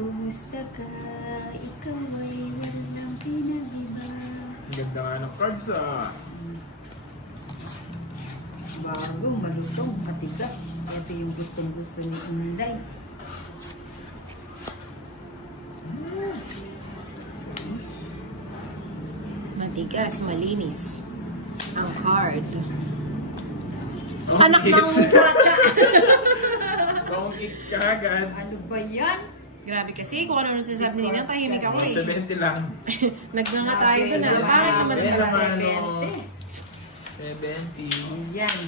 Kumusta ka? Ikaw ay walang pinag-iba. Ganda nga ng cards Bago, malutong, matigas. Ito yung gustong-gusto ni Inday. Matigas, malinis. Ang hard. Anak ng kuratsa. Long hits ka agad. Ano ba yan? Grabe kasi, kung ano sinasabi ni Ninang, tahimik ako eh. 70 lang. Nagmanga tayo doon na. Bakit naman Ayan pala naman, 70? 70. Yan.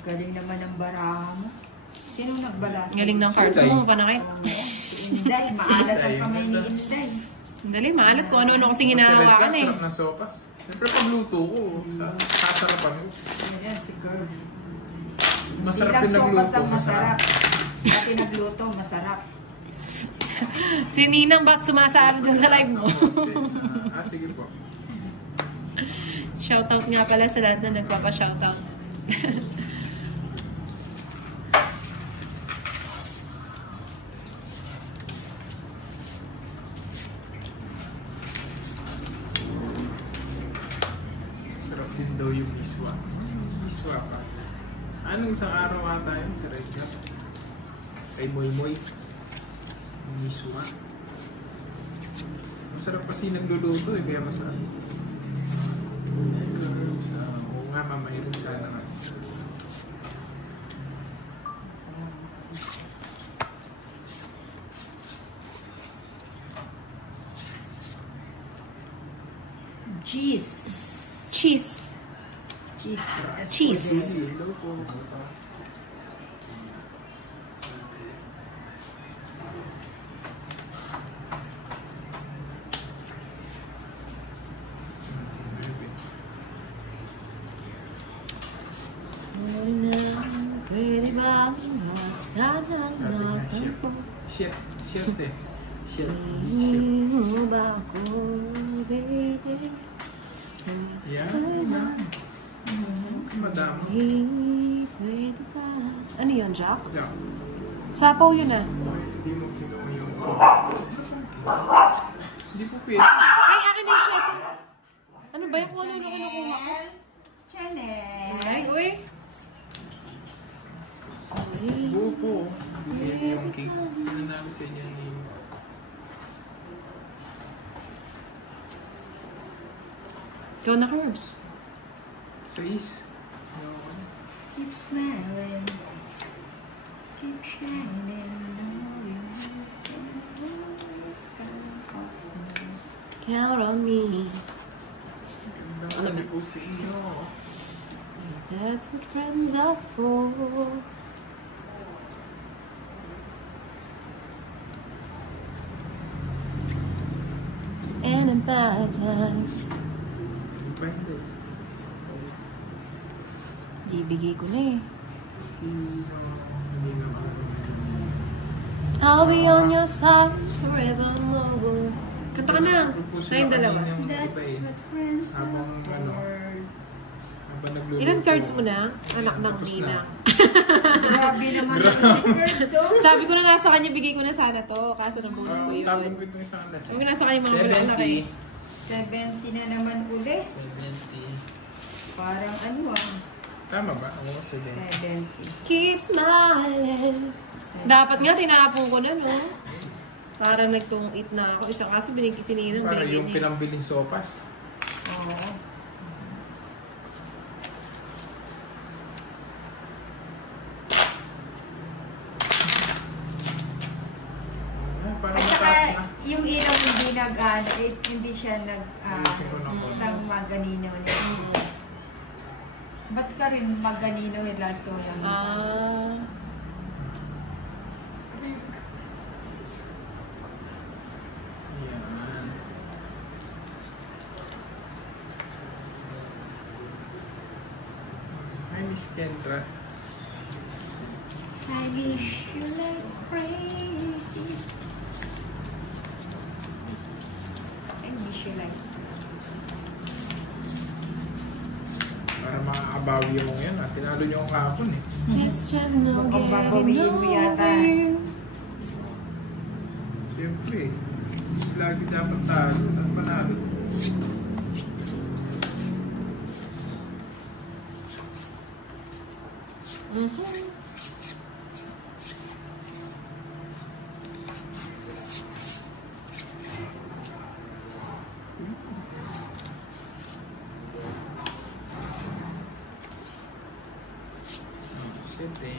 Galing naman ang baraha mo. Sino nagbala? Galing ng cards mo, panakit. Si Inday. Maalat ang kamay ni Inday. Dali, maalat ko. Ano-ano kasing hinahawakan eh. Masarap na sopas. Siyempre pagluto ko, sasarapan ko. Yan, si Girls. Masarap Hindi din lang nagluto. sopas ang masarap. Pati nagluto, masarap. Si Ninang, ba't sumasarap dyan sa live mo? Sige po. Shoutout nga pala sa lahat na nagpapa-shoutout. Sarap din daw yung miswa. Miswa pa. Anong isang araw ata yun sa Redga? Kay Moy Moy. Miswa. Masarap kasi nagluluto eh, kaya masarap. Oo nga, mamayroon sana nga. Cheese. Cheese. Cheese. Cheese. Pwede ba sana natin po? Shit eh. Shit. Mo ba ako, baby? Yan. Madam. Pwede ba? Ano yun, Jack? Yeah. Sapaw yun ah. Hindi mo kinuha yung... Hindi po pwede. Ay, akin na yung shot. Ano ba yung kung ano yung kinukuha ko? Chanel. Ay, uy. Sorry. Buo po. Yan yung cake. Nanalo sa inyo ni... Go na, Herbs. Sa is. Keep smiling. Keep shining. Count on me. Ano po sa inyo? That's what friends are for. And in bad times. Ibigay ko na eh. I'll be on your side forevermore. Kanta ka na. Tayong dalawa. That's what friends Habang ano, habang nagluluto. Ilan cards mo na? Anak ng Tapos Nina. na. Grabe naman yung stickers. Sabi ko na nasa kanya, bigay ko na sana to. Kaso nabunod ko Tapos yun. ko itong isang alas. Huwag nasa kanya mga anak eh. 70 na naman ulit. 70. Parang ano Tama ba? Oo, 70. 70. Keep smiling. Dapat nga, tinapon ko na, no? Parang nagtungit na ako. Isang kaso binigay si Ninang. Para yung pinambiling sopas. Oo. Para At mataas saka, na. yung ilaw hindi siya nang maganino niya. Ba't ka rin maganino lato lang? Yan. Hi, Miss Kendra. I wish you like crazy. I wish you like. Para makakabawi mo yan. Tinalo niyo ang kahapon eh. It's just no Mukhang getting babawiin mo yata. nowhere. Siyempre, lagi dapat talo at panalo. Siyempre.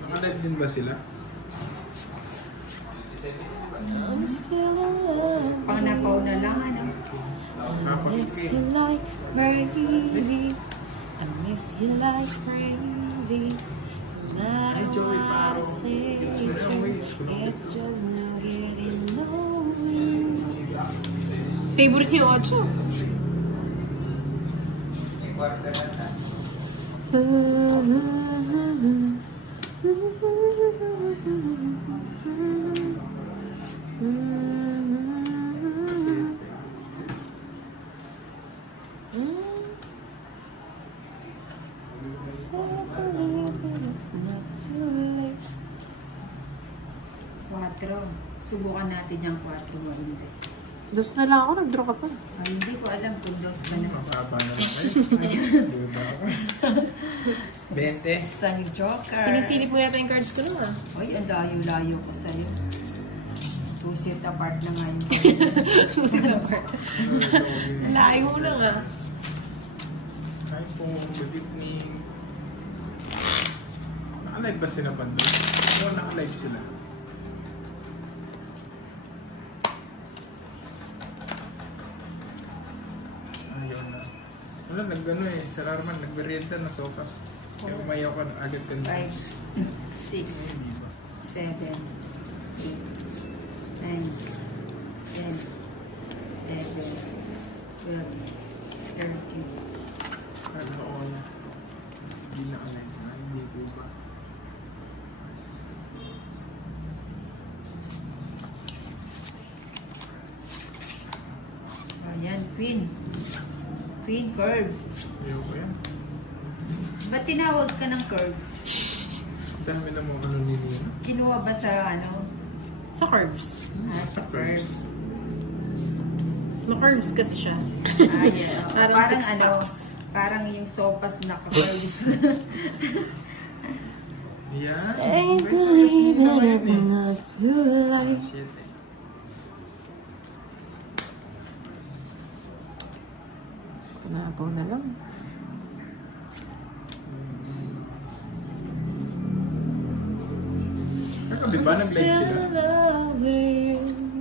Nakalive din ba sila? Pang napaw na lang, ano? Miss you like crazy. I miss you like crazy. Not Ay, Joey, what I parang- say is true. It's just no getting nowhere. Favorite niyo 8? It's not too late. 4. Subukan natin yung 4 o hindi. Dos na lang ako, nag-draw ka pa. Ay, hindi ko alam kung dos ka na. Mababa na lang kayo. Diba ako? 20. Isang joker. Sinisilip mo yata yung cards ko naman. Ay, ang layo-layo ko sa'yo. 2 set apart na nga yun. Layo mo lang ah. Hi po, good evening. Nakalive ba sila pa doon? Oo, nakalive sila. Ayun na. Wala, nag-ano eh. Si Rarman, nag-merienda na sopas. Kaya umayaw ka agad ka na. 5, 6, 7, 8, 9, 10, 11, 12, 13. Ano ako na. Hindi na alive na. Hindi ko ba? Ayan, Queen. Queen curves. Ayaw ko yan. Ba't tinawag ka ng curves? Dami na mo ano nila. Kinuha ba sa ano? Sa curves. Sa curves. Ma-curves kasi siya. Ah, yeah. Parang Parang six ano, packs. parang yung sopas na curves. Yeah. I believe it's not too late. Shit eh. Nabaw na lang. Kagabi ba nag-live sila? love you.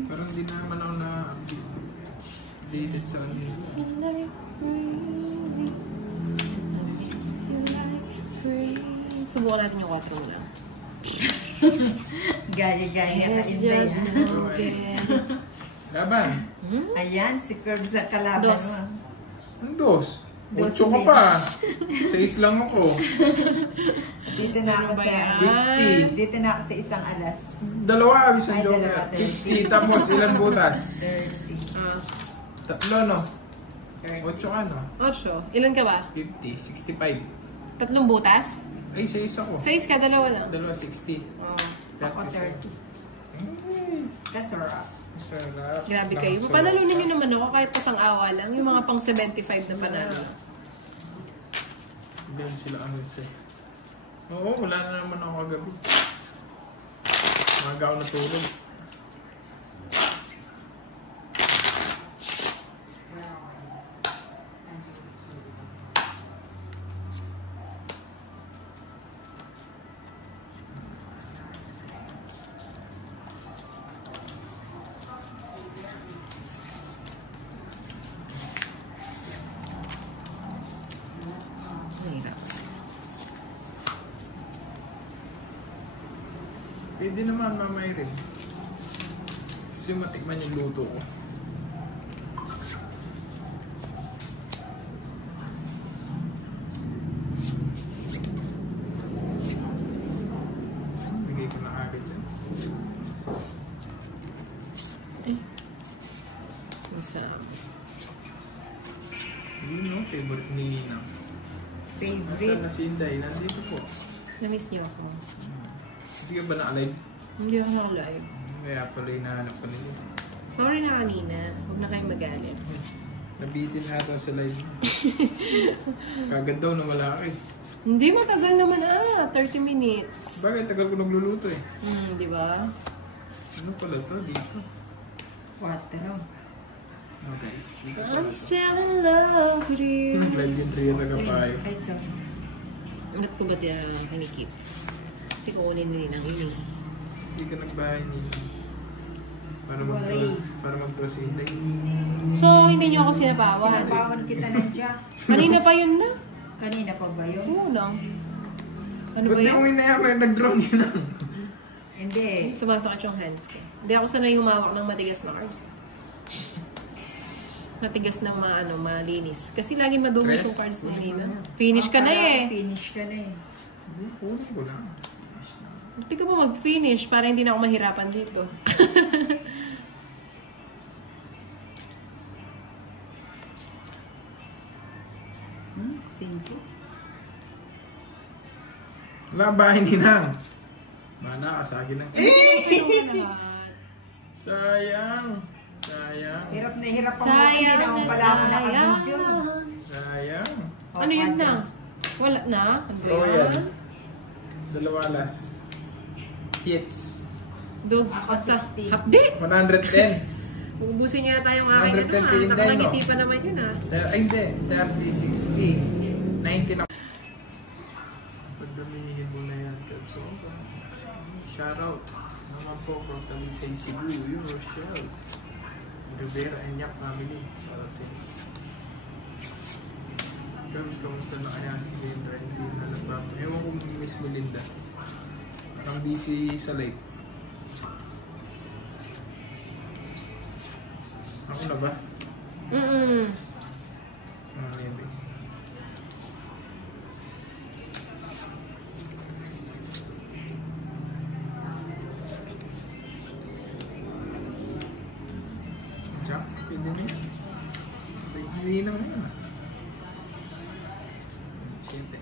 Parang hindi naman ako na-updated sa ano. You like crazy. I miss you like crazy. Subukan natin yung 4 mo lang. Gaya-gaya ka It's Inday. just no getting. Laban. Ayan, si curves sa kalaban Dos. mo. Ang dos. Dos 8 ka din. pa. 6 lang ako. Dito na ako Ano ba sa... yan? 50. Dito na ako sa isang alas. Dalawa, isang Ay, joker. dalawa, 50. Tapos ilan butas? 30. Ah, 3 no? 30. 8 ka no? 8. Ilan ka ba? 50. 65. 3 butas? Ay, 6 ako. 6 ka, dalawa lang. Dalawa, 60. Oh. Ako 30. Kasarap. Sarap. Grabe kayo. Nakasarap. Panalunin nyo naman ako kahit pasang-awa lang. Yung mga pang 75 na panalo. Hindi sila ano eh. Oo, wala na naman ako kagabi. Maga ako natulog. Hirap. Pwede naman mamay rin. Kasi matikman yung luto ko. Bigay ko na agad dyan. Isa. favorite ni Nina? Nasaan Favorite. na si Inday? Nandito po. Na-miss niyo ako. Hindi ka ba na-alive? Hindi ako na-live. Kaya pala hinahanap ko nila. Sorry na kanina. Huwag na kayong magalit. Nabitin ata sa live. Kagad daw na wala ka eh. Hindi, matagal naman 30 minutes. Bakit? Tagal ko nagluluto eh. Di ba? Ano pala to dito? Water. Oh guys, dito I'm pala. still in love with you. Live yung Ria Tagapayo. Ay, sorry. Ba't ko ba kinikip? Kasi kukunin na rin ang ini. Hindi ka nagbahay ni... Wala. Para mag-proceed. So, hindi niyo ako sinabawan. Sinabawan kita ng Jack. Kanina pa yun na. Kanina pa ba yun? Oo lang. Ano Ba't ba di yun? uwi na yan? May nag-drone yun lang. Hindi. Sumasakit yung hands ko. Hindi ako sanay humawak ng matigas na cards. Matigas na malinis. Kasi lagi madumi yung cards na nila. Finish ka na eh. Finish ka na eh. Kunin ko na. Hindi ka ba mag-finish para hindi na ako mahirapan dito. Simple. Wala ang bahay ni Nang. Mana ka sa akin lang. Sayang. Sayang. Hirap na hirap ang Sayang hindi na ako na pala ako naka-video. Sayang. Ano yun na? Wala na? Ano ba Royal. yan? Dalawa last. Hits. Doon Ako sa 60. hapdi. 110. Ubusin niya yata yung aking 110 po yun, Nakangiti no? pa naman yun Ay hindi. 30, 60. 90 na. Pagdamihin mo na yan. So, shoutout. Naman po from Talisay, Cebu. Yung Rochelle. Rivera and Yap family. Shoutout sa inyo. Kamusta na kaya si Linda? Hindi na nabang. Ewan ko Miss Melinda. Parang busy sa live. Ako na ba? Maybe. Jack, pwede na yan. Hindi naman yan. Siyente.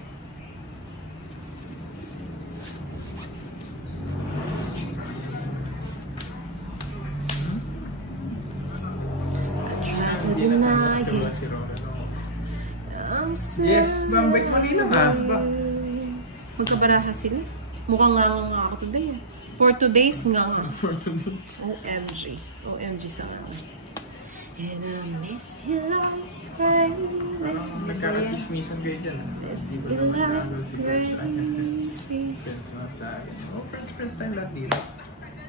To deny Sa it. si Roda, no? I'm still Yes, Bambay Manila nga. Magkabaraha sila. Mukhang nga ako today. For today's nga. OMG. OMG sa akin. And I miss you like crazy. Parang nagkakachismisan kayo dyan. Hindi ko naman nagawa si Coach Crazy. Friends na sa akin. Oh, friends tayo lahat dito.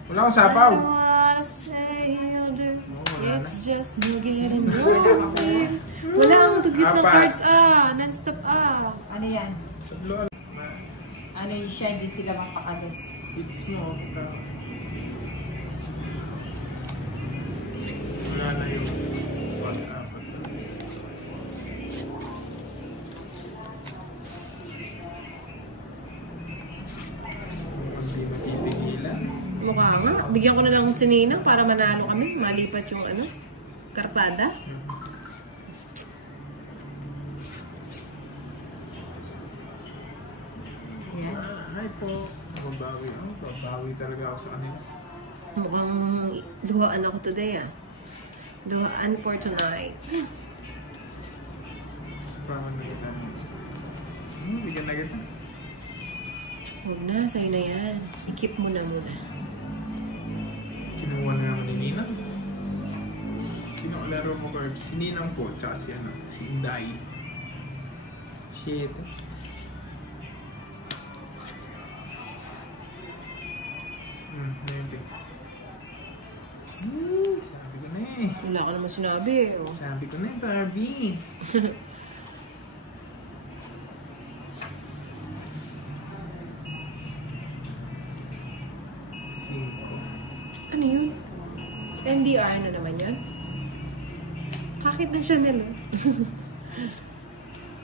Wala akong sapaw. I wanna say you do. wala It's just no getting nowhere. Wala akong dugyot ng Apat. cards non-stop Ano yan? Tatlo. Ano yung siya? Hindi sila mapakagod. It's mo. Wala na yung 1-4. Hindi mapipigilan. Mukha nga. Bigyan ko na lang si Nina para manalo kami. Malipat yung kartada. Yan. Hi po. Mabawi. Mabawi talaga ako sa kanila. Mukhang luhaan ako today Luhaan for tonight. Paman na kita. Bigyan na kita. Huwag na, sa'yo na yan. I-keep mo na muna. Kinuha na naman ni Ninang. Sino ang laro mo, Carb? Si Ninang po, tsaka si Inday. Shit. Maybe. Sabi ko na eh. Wala ka naman sinabi Sabi ko na eh, Barbie. Ano yun? NDR na naman yun? Bakit na siya nila?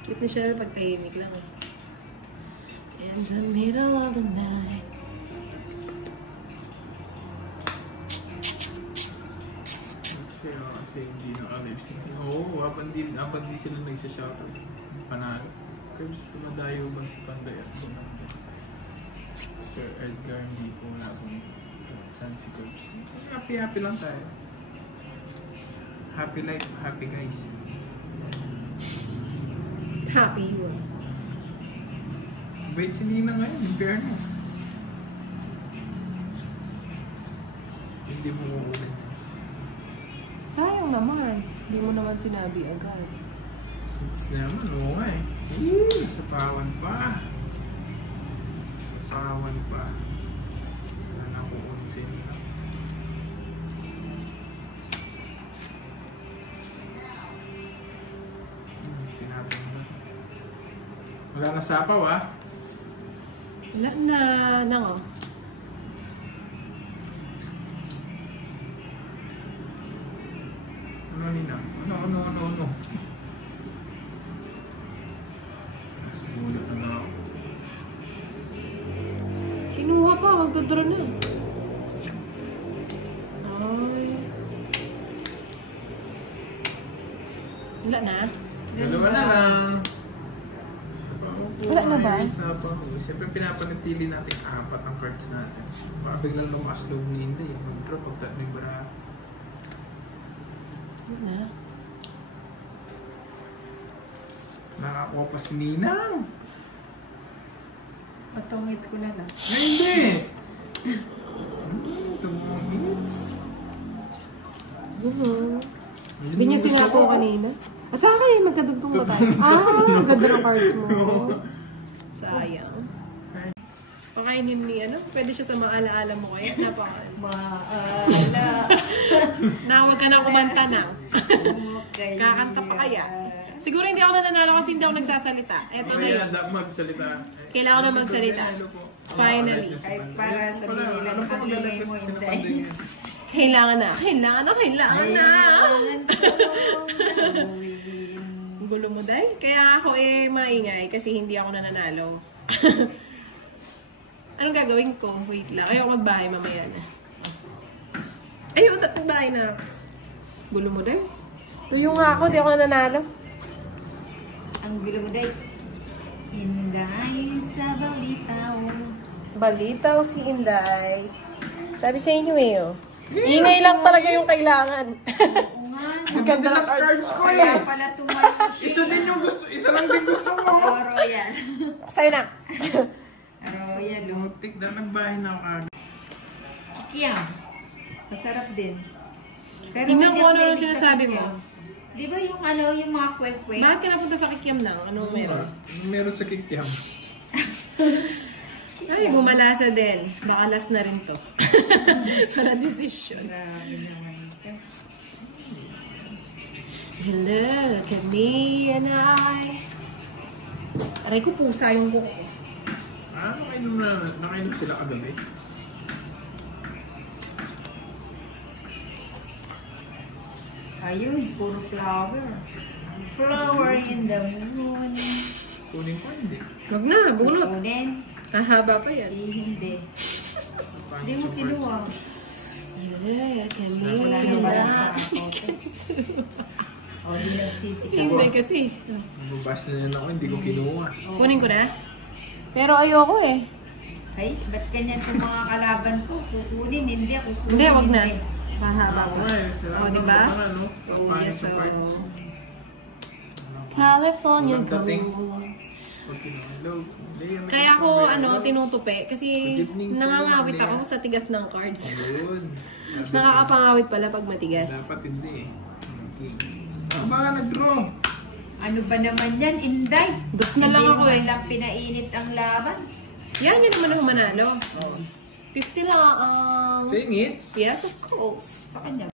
Cute na siya pag tahimik lang In the middle of the night. Kasi hindi na ulit. Curbs. Oo, apan di sila nagsashoutout. Panalo. Curbs, tumadayo ba si Panday at Bonanda? Sir Edgar, hindi po wala akong saan si Curbs. Happy lang tayo. Happy life, happy guys. Happy yun. Bait si Nina ngayon, in fairness. Hindi mo uulit. Sayang naman. Hindi mo naman sinabi agad. It's naman, oo nga eh. Sapawan pa. Sapawan pa. Wala na ako unsin. Tinapin mo. Wala na sapaw ah. Wala na. Nang oh. Ano nina? Ano? Mas mulat na ako. Kinuha pa. Magdodraw na. Ay. Wala na? Dalawa na lang. Wala na ba? Siyempre pinapanatili natin 4 ang cards natin. Baka biglang lumakas loob ni Inday. Mag-drop pag tatlo yung bara. Wala na. Nakakuha pa si Ninang. Automate ko na lang. Ay, hindi! Ito mga hits. Binyasin nga po kanina. Sa akin, magkadugtong ba tayo? Ang ganda ng cards mo. Sayang. Pakainin ni ano? Pwede siya sa maalaala mo kaya? Maala. Nawag ka na kumanta na. Okay. Kakanta pa kaya? Siguro hindi ako nananalo kasi hindi ako nagsasalita. Eto na yun. Kaya magsalita. Kailangan na magsalita. Finally. Ay, para sabihin nila na pag-ingay mo, hindi. Kailangan na. Gulo mo dahil? Kaya ako maingay kasi hindi ako nananalo. Anong gagawin ko? Wait lang. Ayoko magbahay mamaya na. Ayoko magbahay na. Gulo mo dahil? Tuyo nga ako, di ako nananalo. Ang gulo mo dahil. Inday sa balitaw. Balitaw si Inday. Sabi sa inyo oh. Ingay lang talaga yung kailangan. Ang ganda ng cards ko eh. Kaya pala tumayo siya. Isa lang din gusto ko. Royal. Sa'yo na. Royal. Lutik na nagbahay na ako agad. Kikiam. Masarap din. Pero Tingnan hindi ko ako ano mahilig sa sinasabi mo. kikiam. Di ba yung yung mga kwek-kwek? Bakit ka napunta sa kikiam na? Ano meron? Meron sa kikiam. Ay, bumalasa din. Baka last na rin to. Para decision. Grabe naman ito. Hello, look at me and I. Aray ko pusa yung buko ko. Nakainom sila kagabi. Ayun, puro flower. Flower in the moon. Kunin ko hindi. Wag na, bunot. Kunin. Hahaba pa yan. Hindi. Hindi mo kinuha. Hello, look at me Wala na and ba I. sa photo? O, di nagsisika. Hindi kasi. Mabash na yan ako, hindi ko kinuha. Kunin ko na. Pero ayoko eh. Ay, ba't ganyan itong mga kalaban ko? Kukunin, hindi ako kukunin. Hindi, wag na. Hahaba pa. Oh, di ba? Oh, yes, so. California Walang dating. gold. Hello. Kaya ako, tinutupi. Kasi Good evening, sir. nangangawit ako sa tigas ng cards. Ayun. Nakakapangawit pala pag matigas. Dapat hindi eh. Baka nag-draw. Ano ba naman yan, Inday? Dos na lang ako eh. Hindi mo lang pinainit ang laban. Yan, yun naman ako manalo. 50 lang ang... Saying it. Yes, of course. Sa kanya.